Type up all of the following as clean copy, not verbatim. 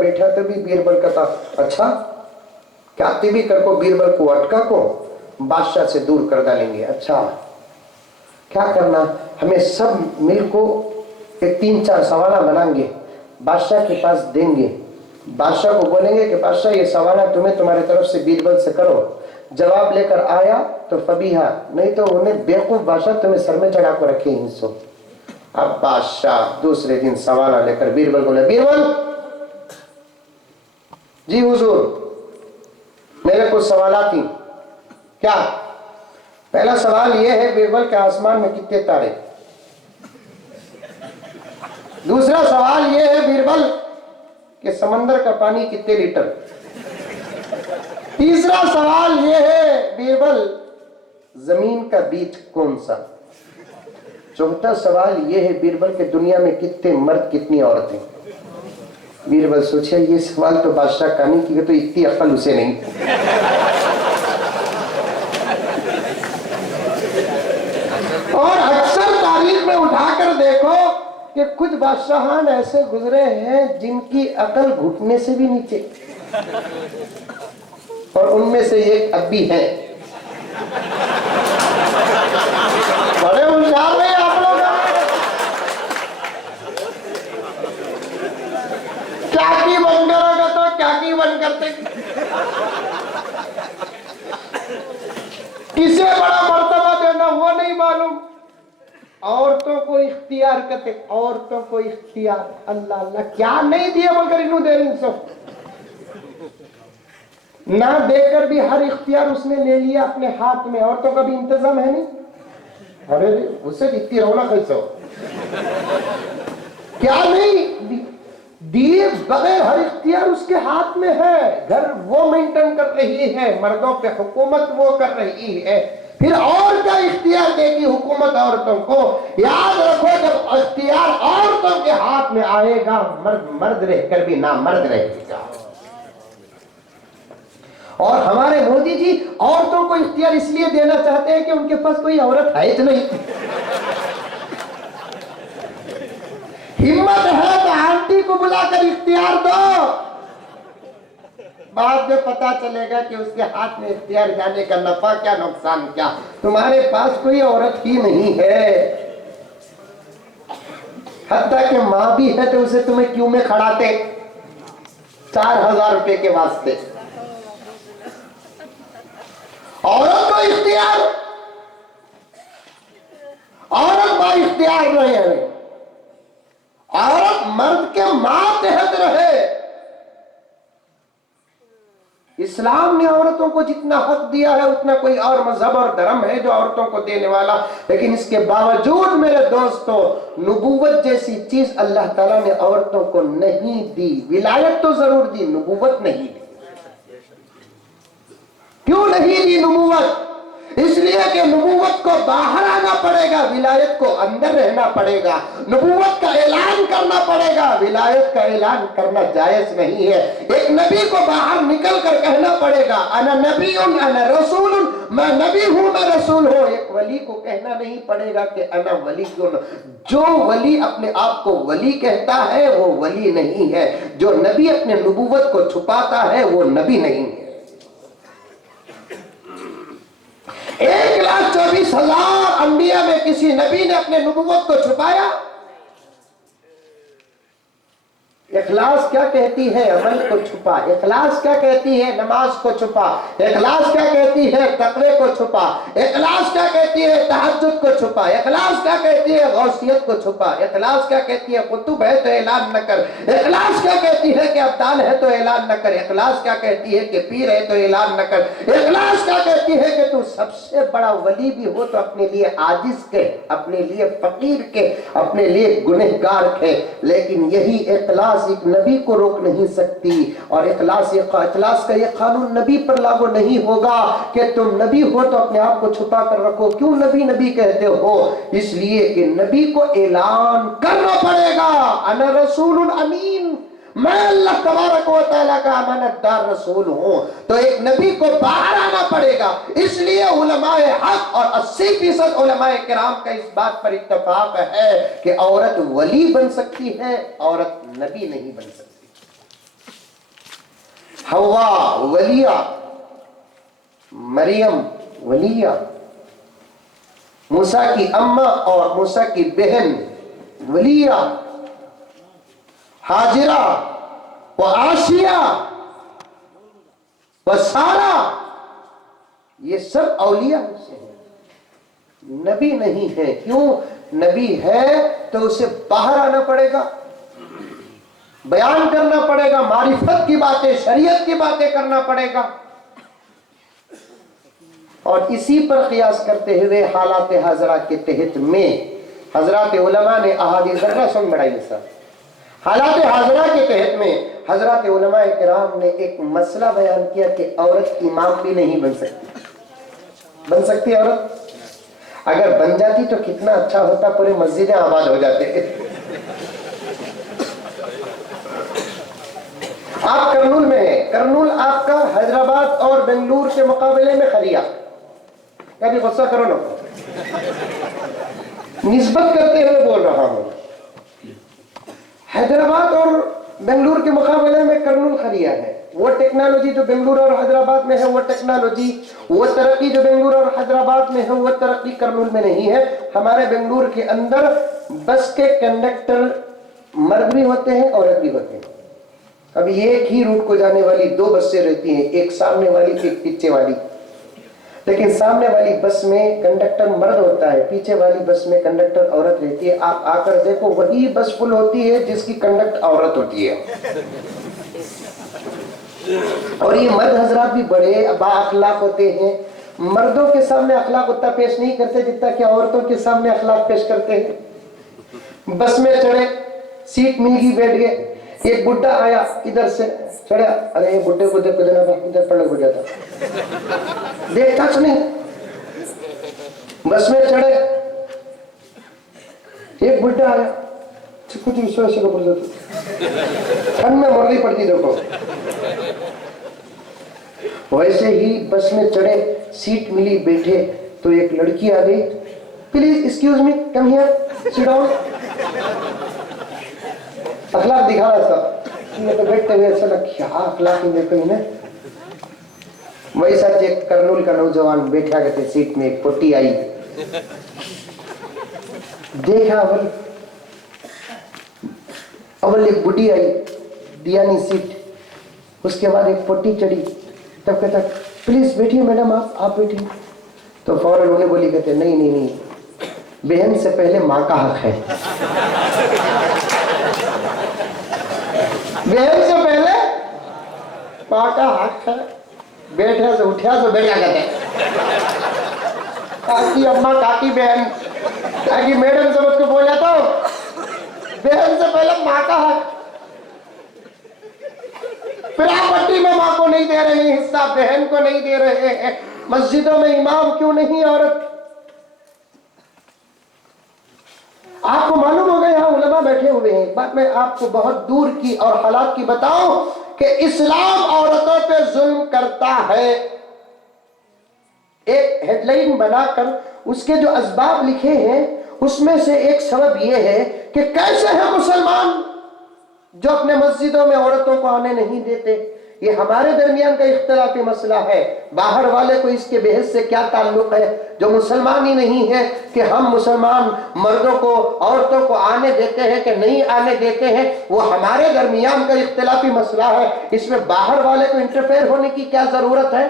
बैठा तो भी बीरबल कहता अच्छा क्या भी कर को बीरबल को अटका को बादशाह से दूर कर डालेंगे। अच्छा क्या करना, हमें सब मिल को एक 3-4 सवाल बनाएंगे, बादशाह के पास देंगे, बादशाह को बोलेंगे कि बादशाह ये सवाल तुम्हें तुम्हारे तरफ से बीरबल से करो, जवाब लेकर आया तो फबीहा, नहीं तो उन्हें बेवकूफ बादशाह तुम्हें सर में चढ़ा को रखे हिंसो। अब बादशाह दूसरे दिन सवाल लेकर बीरबल बोले, बीरबल जी हुजूर मेरे कुछ सवाल थी। क्या? पहला सवाल यह है बीरबल के आसमान में कितने तारे। दूसरा सवाल यह है बीरबल कि समंदर का पानी कितने लीटर। तीसरा सवाल यह है बीरबल जमीन का बीज कौन सा। चौथा सवाल यह है बीरबल के दुनिया में कितने मर्द कितनी औरतें। बीरबल सोचे ये सवाल तो बादशाह का नहीं, क्योंकि तो इतनी अक्ल उसे नहीं। और अक्सर तारीख में उठाकर देखो कि कुछ बादशाहान ऐसे गुजरे हैं जिनकी अकल घुटने से भी नीचे, और उनमें से एक अब भी है। बड़े होशियार हैं आप लोग। क्या की बन करोगे तो क्या की बन करते, किसे बड़ा मर्तबा देना वो नहीं मालूम। औरतों को इख्तियार करते, औरतों को इख्तियार, अल्लाह अल्लाह क्या नहीं दिया मगर इन्हों दे रही सब ना देकर भी हर इख्तियार उसने ले लिया अपने हाथ में। औरतों का भी इंतजाम है नहीं, अरे उसे इतनी रौनक कैसे क्या नहीं दिए बगैर हर इख्तियार उसके हाथ में है। घर वो मेंटेन कर रही है, मर्दों पे हुकूमत वो कर रही है, फिर और क्या इख्तियार देगी हुकूमत औरतों को। याद रखो जब इख्तियार औरतों के हाथ में आएगा मर्द मर्द रहकर भी ना मर्द रहेगा। और हमारे मोदी जी औरतों को इख्तियार इसलिए देना चाहते हैं कि उनके पास कोई औरत है ही नहीं। हिम्मत है तो आंटी को बुलाकर इख्तियार दो, बाद में पता चलेगा कि उसके हाथ में इख्तियार जाने का नफा क्या नुकसान क्या। तुम्हारे पास कोई औरत ही नहीं है, हत्ता कि माँ भी है तो उसे तुम्हें क्यों में खड़ाते 4000 रुपए के वास्ते। औरत को इख्तियार, औरत बा इख्तियार रहे, औरत मर्द के मातहत रहे। इस्लाम ने औरतों को जितना हक दिया है उतना कोई और मजहब और धर्म है जो औरतों को देने वाला, लेकिन इसके बावजूद मेरे दोस्तों नबूवत जैसी चीज अल्लाह ताला ने औरतों को नहीं दी। विलायत तो जरूर दी, नबूवत नहीं दी। क्यों नहीं दी नबूवत? इसलिए कि नबूवत को बाहर आना पड़ेगा, विलायत को अंदर रहना पड़ेगा। नबूवत का ऐलान करना पड़ेगा, विलायत का ऐलान करना जायज नहीं है। एक नबी को बाहर निकल कर कहना पड़ेगा अना नबीउन अना रसूलुन, मैं नबी हूं मैं रसूल हूं। एक वली को कहना नहीं पड़ेगा कि अना वलीयुन। जो वली अपने आप को वली कहता है वो वली नहीं है, जो नबी अपने नबूवत को छुपाता है वो नबी नहीं है। 1,24,000 अंबिया में किसी नबी ने अपने नबूवत को छुपाया? इखलास क्या कहती है? अमल को छुपा। इखलास क्या कहती है? नमाज को छुपा। इखलास क्या कहती है? तक़वे को छुपा। इखलास क्या कहती है? तहज्जुद को छुपा। इखलास क्या कहती है? गौसियत को छुपा। इखलास क्या कहती है? कुतुब है तो ऐलान न कर। इखलास क्या कहती है? कि अब्दाल है तो ऐलान न कर। इखलास क्या कहती है? कि पीर है तो ऐलान न कर। इखलास क्या कहती है? कि तू सबसे बड़ा वली भी हो तो अपने लिए आजिज के, अपने लिए फकीर के, अपने लिए गुनहगार के। लेकिन यही इखलास एक नबी को रोक नहीं सकती, और इखलास का ये कानून नबी पर लागू नहीं होगा कि तुम नबी हो तो अपने आप को छुपा कर रखो। क्यों नबी नबी कहते हो? इसलिए कि नबी को ऐलान करना पड़ेगा अना रसूलुन अमीन, मैं अल्लाह तबारक व तआला का अमानतदार रसूल हूं। तो एक नबी को बाहर आना पड़ेगा। इसलिए उलमाए हक और 80% उलमाए किराम का इस बात पर इत्तेफाक है कि औरत वली बन सकती है, औरत नबी नहीं बन सकती। हवा वलिया, मरियम वलिया, मूसा की अम्मा और मूसा की बहन वलिया, हाजिरा व आशिया व सारा, ये सब औलिया से हैं, नबी नहीं है। क्यों? नबी है तो उसे बाहर आना पड़ेगा, बयान करना पड़ेगा, मारिफत की बातें, शरीयत की बातें करना पड़ेगा। और इसी पर कियास करते हुए हालात हाजरा के तहत में हजरत उलमा ने अहादीस सुन बढ़ाई सर, हालात हाजरा के तहत में हजरत उलमा किराम ने एक मसला बयान किया कि औरत इमाम भी नहीं बन सकती। बन सकती औरत? अगर बन जाती तो कितना अच्छा होता, पूरे मस्जिदें आबाद हो जाते। आप करनूल में है, करनूल आपका हैदराबाद और बेंगलुरु के मुकाबले में खरिया, कभी गुस्सा करो ना, निस्बत करते हुए बोल रहा हूं। हैदराबाद और बेंगलुरु के मुकाबले में करनूल खरिया है। वो टेक्नोलॉजी जो बेंगलुरु और हैदराबाद में है, वो टेक्नोलॉजी, वो तरक्की जो बेंगलुरु और हैदराबाद में है, वो तरक्की करनूल में नहीं है। हमारे बेंगलुरु के अंदर बस के कंडक्टर मर्द भी होते हैं, औरत भी होते हैं। अभी एक ही रूट को जाने वाली 2 बसें रहती हैं, एक सामने वाली, एक पीछे वाली। लेकिन सामने वाली बस में कंडक्टर मर्द होता है, पीछे वाली बस में कंडक्टर औरत रहती है। आप आकर देखो, वही बस फुल होती है जिसकी कंडक्टर औरत होती है। और ये मर्द हजरात भी बड़े बाअखलाक होते हैं, मर्दों के सामने अखलाक उतना पेश नहीं करते जितना कि औरतों के सामने अखलाक पेश करते हैं। बस में चढ़े, सीट मिल गई, बैठ गए। एक बुड्ढा आया, इधर से चढ़ा, अरे ये बुड्ढे को देखो देना, इधर पलट हो जाता, देखता तो नहीं। बस में चढ़े, एक बुड्ढा आया, कुछ विश्वास को पड़ जाता, ठंड में मुरली पड़ती देखो। वैसे ही बस में चढ़े, सीट मिली, बैठे तो एक लड़की आ गई, please excuse me, come here, sit down. अखलाक दिखा रहा था, ये तो बैठते हुए ऐसा लगा क्या अखलाक ही देखो इन्हें। वैसा एक करनूल का नौजवान बैठा गए सीट में, एक पोटी आई, देखा अवल एक बुढ़ी आई, दिया नहीं सीट, उसके बाद एक पोटी चढ़ी, तब कहता प्लीज बैठिए मैडम, आप बैठिए। तो फौरन उन्हें बोली, कहते नहीं नहीं नहीं, बहन से पहले माँ का हक है, बहन से पहले माँ का हक है। बैठे से उठा तो बैठा कहते काकी अम्मा, काकी बहन, काकी मैडम समझ को बोल जाता हूँ, बहन से पहले माँ का हक। फिर आप पट्टी में माँ को नहीं दे रहे हैं हिस्सा, बहन को नहीं दे रहे हैं, मस्जिदों में इमाम क्यों नहीं औरत? आपको मालूम होगा यहाँ उलमा बैठे हुए हैं। एक बात मैं आपको बहुत दूर की और हालात की बताऊं कि इस्लाम औरतों पे जुल्म करता है। एक हेडलाइन बनाकर उसके जो असबाब लिखे हैं, उसमें से एक सबब यह है कि कैसे है मुसलमान जो अपने मस्जिदों में औरतों को आने नहीं देते। ये हमारे दरमियान का इख्तिलाफी मसला है, बाहर वाले को इसके बहस से क्या ताल्लुक है? जो मुसलमान ही नहीं है कि हम मुसलमान मर्दों को, औरतों को आने देते हैं कि नहीं आने देते हैं, वो हमारे दरमियान का इख्तिलाफी मसला है। इसमें बाहर वाले को इंटरफेयर होने की क्या जरूरत है?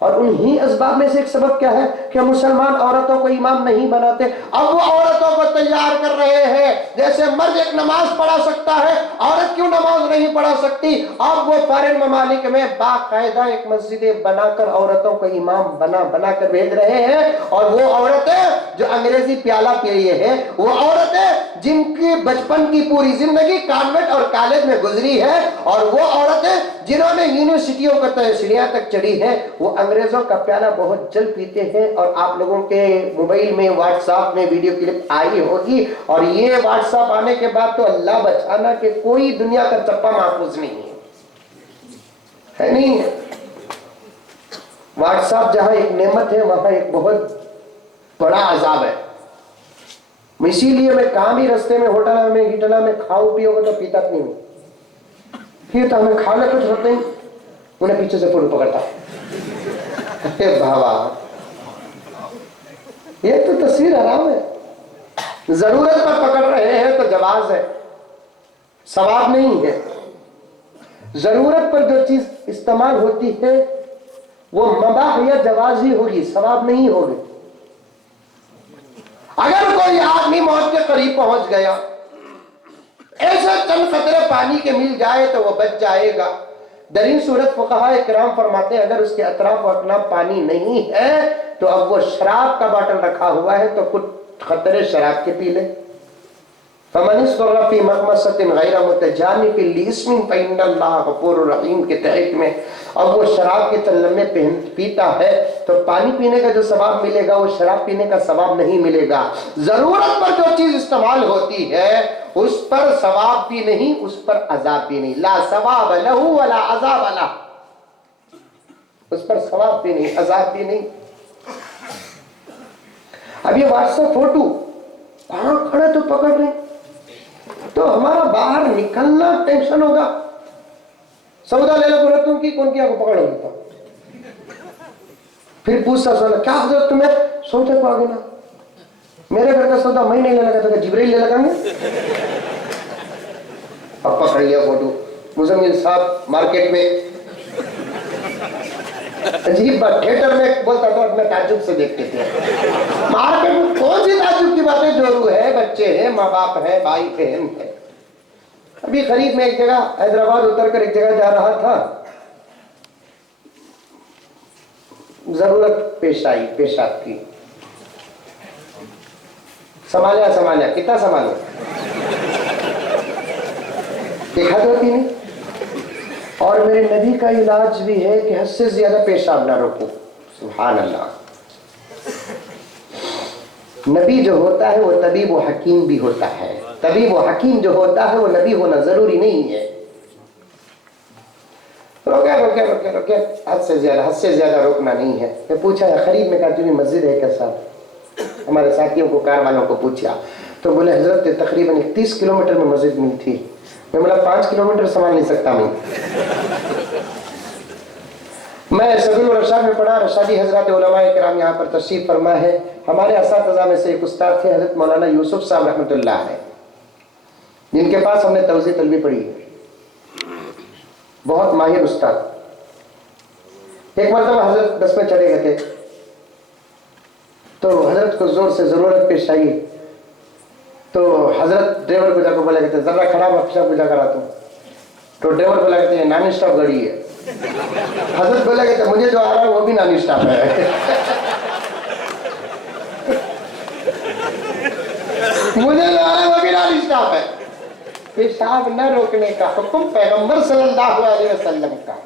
और उन्हीं असबाब में से एक सबब क्या है कि मुसलमान औरतों को इमाम नहीं बनाते। अब वो औरतों को तैयार कर रहे हैं, जैसे मर्द एक नमाज पढ़ा सकता है, औरत क्यों नमाज नहीं पढ़ा सकती? अब वो फॉरेन ममालिक में बाकायदा एक मस्जिदें बनाकर औरतों को इमाम बना कर भेज रहे हैं। और वो औरतें जो अंग्रेजी प्याला पी रही है, वो औरतें जिनकी बचपन की पूरी जिंदगी कॉन्वेंट और कॉलेज में गुजरी है, और वो औरतें जिन्होंने यूनिवर्सिटियों का तहसीलियां तक चढ़ी है, वो अंग्रेजों का प्याला बहुत जल पीते हैं। और आप लोगों के मोबाइल में, व्हाट्सएप में वीडियो क्लिप आई होगी, और ये व्हाट्सएप आने के बाद तो अल्लाह बचाना कि कोई दुनिया का चप्पा महफूज नहीं है नहीं है। व्हाट्सएप जहां एक नेमत है, वहां एक बहुत बड़ा अजाब है। इसीलिए मैं काम ही रस्ते में, होटल में, गिटला में खाओ पियोगे तो पीता नहीं हूं। फिर तो हमें खाना कुछ होते ही उन्हें पीछे से फोटो पकड़ता। अरे बाबा, ये तो तस्वीर हराम है। जरूरत पर पकड़ रहे हैं तो जवाज है, सवाब नहीं है। जरूरत पर जो चीज इस्तेमाल होती है वो मबाह या जवाज ही होगी, सवाब नहीं होगी। अगर कोई आदमी मौत के करीब पहुंच गया, ऐसे चंद खतरे पानी के मिल जाए तो वो बच जाएगा। दरीन सूरत फुक़हा किराम फरमाते हैं अगर उसके अतराफ व अकनाफ पानी नहीं है तो अब वो शराब का बॉटल रखा हुआ है तो कुछ खतरे शराब के पी ले। फमन इस्तग़फ़ फ़ी मख़मसतिन ग़ैर मुतजानिफ़िन लिइस्मिन फ़इन्नल्लाह गफ़ूरुर रहीम के तहत में अब वो शराब के चल्लम में पीता है तो पानी पीने का जो सवाब मिलेगा वो शराब पीने का सवाब नहीं मिलेगा। जरूरत पर जो चीज इस्तेमाल होती है उस पर सवाब भी नहीं, उस पर अजाब भी नहीं। ला सवाब लहू वला अजाब लह, उस पर सवाब भी नहीं, अजाब भी नहीं। अब ये व्हाट्सएप फोटो कहां खड़े तो पकड़ रहे, तो हमारा बाहर निकलना टेंशन होगा। सौदा ले लो तुम की कौन किया को पकड़ लेता, फिर पूछता सौदा क्या हजरत तुम्हें सौदे को आगे ना, मेरे घर का सौदा मैं नहीं ले लगा तो जिब्रील ले लगाएंगे। अब पकड़ लिया फोटो, मुजम्मिल साहब मार्केट में, अजीब बात, थिएटर में बोलता तो अपने ताज्जुब से देखते थे। मार्केट में कौन सी ताज्जुब की बातें, जोरू है, बच्चे हैं, माँ बाप है, भाई बहन है। अभी खरीद में एक जगह हैदराबाद उतर कर एक जगह जा रहा था, जरूरत पेश आई पेशाब की, संभालिया कितना संभालिया, देखा तो होती नहीं। और मेरे नबी का इलाज भी है कि हद से ज्यादा पेशाब ना रोको। सुभान अल्लाह। नबी जो होता है वो तबीब व हकीम भी होता है। तबीब व हकीम जो होता है वो नबी होना जरूरी नहीं है। रोके रोके रोके रोके, हद से ज्यादा रोकना नहीं है। मैं पूछा खरीद में काजी मस्जिद है कैसा, हमारे साथियों को, कार वालों को पूछा तो बोले हजरत तकरीबन 31 किलोमीटर में मस्जिद मिली थी। मैं बोला 5 किलोमीटर संभाल नहीं सकता मैं सदुल रशाद में पढ़ा। रशादी हजरत उलमाए किराम यहाँ पर तशरीफ फरमा है। हमारे असातिज़ा में से एक उस्ताद थे हजरत मौलाना यूसुफ साहब रहमतुल्लाह है, जिनके पास हमने तवज़ीह तलबी पढ़ी है। बहुत माहिर उस्ताद। एक मरतबा हजरत बस में चढ़े गए थे तो हजरत को जोर से जरूरत पेश आई तो हजरत ड्राइवर को जाकर बोला कहते जरा खराब अफसर को जाकर आता हूँ। तो ड्राइवर बोला कहते नॉन स्टॉप गाड़ी है। हजरत बोला कहते मुझे जो आ रहा है वो भी नॉन स्टॉप है। मुझे जो आ रहा है वो भी नॉन स्टॉप है। पेशाब न रोकने का हुक्म पैगंबर सल्लल्लाहु अलैहि वसल्लम का।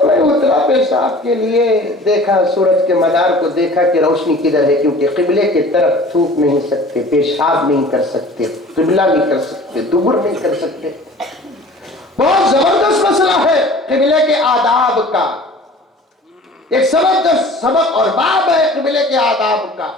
मैं उतरा पेशाब के लिए, देखा सूरज के मदार को, देखा कि रोशनी किधर है, क्योंकि किबले की तरफ थूक नहीं सकते, पेशाब नहीं कर सकते, किबला नहीं कर सकते, दुबर नहीं कर सकते। बहुत जबरदस्त मसला है किबले के आदाब का। एक जबरदस्त सबक और बाब है किबले के आदाब का।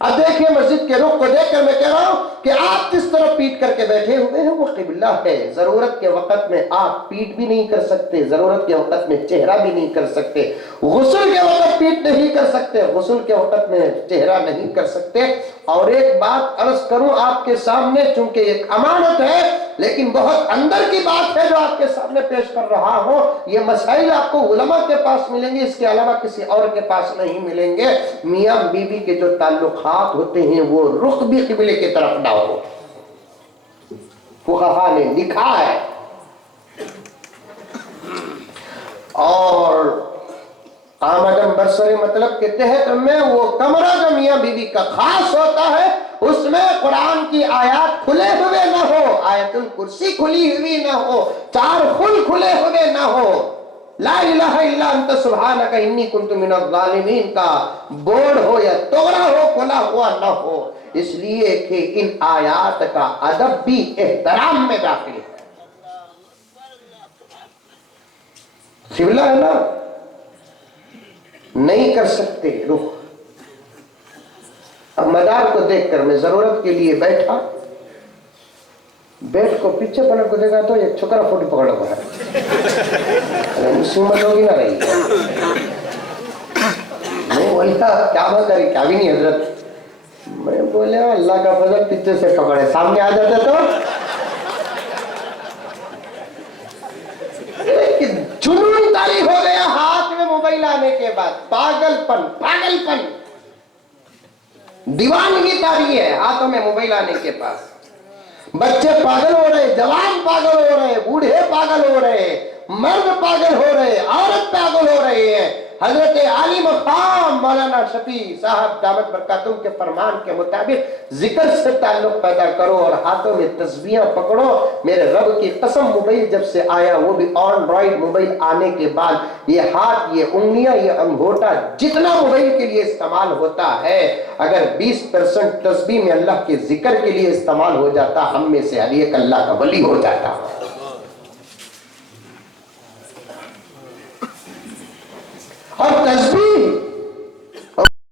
अब देखिए मस्जिद के रुख को देखकर मैं कह रहा हूं कि आप किस तरह पीट करके बैठे हुए हैं वो किबला है। जरूरत के वक्त में आप पीट भी नहीं कर सकते, जरूरत के वक्त में चेहरा भी नहीं कर सकते, गुस्ल के वक्त पीट नहीं कर सकते, गुस्ल के वक्त में चेहरा नहीं कर सकते। और एक बात अर्ज करूं आपके सामने, चूंकि एक अमानत है लेकिन बहुत अंदर की बात है जो आपके सामने पेश कर रहा हूं। ये मसाइल आपको उलमा के पास मिलेंगे, इसके अलावा किसी और के पास नहीं मिलेंगे। मियां बीवी के जो ताल्लुकात होते हैं वो रुख भी किबले की तरफ ना हो। फुक़हा ने लिखा है। और आमदन बरसरे मतलब के तहत में वो कमरा जो मियां बीवी का खास होता है उसमें कुरान की आयत खुले हुए ना हो, आयतुल कुर्सी खुली हुई ना हो, 4 खुल खुले हुए ना हो, ला इलाहा इल्ला अंत सुब्हानका इन्नी कुन्तु मिनज़ ज़ालिमीन का बोर्ड हो या तोरा हो, खुला हुआ ना हो। इसलिए कि इन आयात का अदब भी एहतराम में दाखिल है। शिवला है ना, नहीं कर सकते रुख। अब मदार को देखकर मैं जरूरत के लिए बैठा, बेड को पीछे पलट को देखा तो एक छोकरा फोटो पकड़ा हुआ है, मुसीबत होगी ना रही। मैं बोला क्या बात करी, क्या भी नहीं हजरत। मैं बोले अल्लाह का फजल पीछे से पकड़े, सामने आ जाते तो। जुनून तारी हो गया हाथ में मोबाइल आने के बाद, पागलपन पागलपन, दीवानगी तारी है हाथों में मोबाइल आने के पास। बच्चे पागल हो रहे, जवान पागल हो रहे, बूढ़े पागल हो रहे, मर्द पागल हो रहे, औरत पागल हो रही है। हजरत आली मकाम मौलाना शफी साहब दामत बरकातुम के फरमान के मुताबिक जिक्र से ताल्लुक पैदा करो और हाथों में तस्बीहां पकड़ो। मेरे रब की कसम, मोबाइल जब से आया, वो भी एंड्रॉइड मोबाइल आने के बाद, ये हाथ, ये उंगलियां, ये अंगूठा जितना मोबाइल के लिए इस्तेमाल होता है, अगर 20% तस्बीह में अल्लाह के जिक्र के लिए इस्तेमाल हो जाता, हम में से हर एक अल्लाह का वली हो जाता।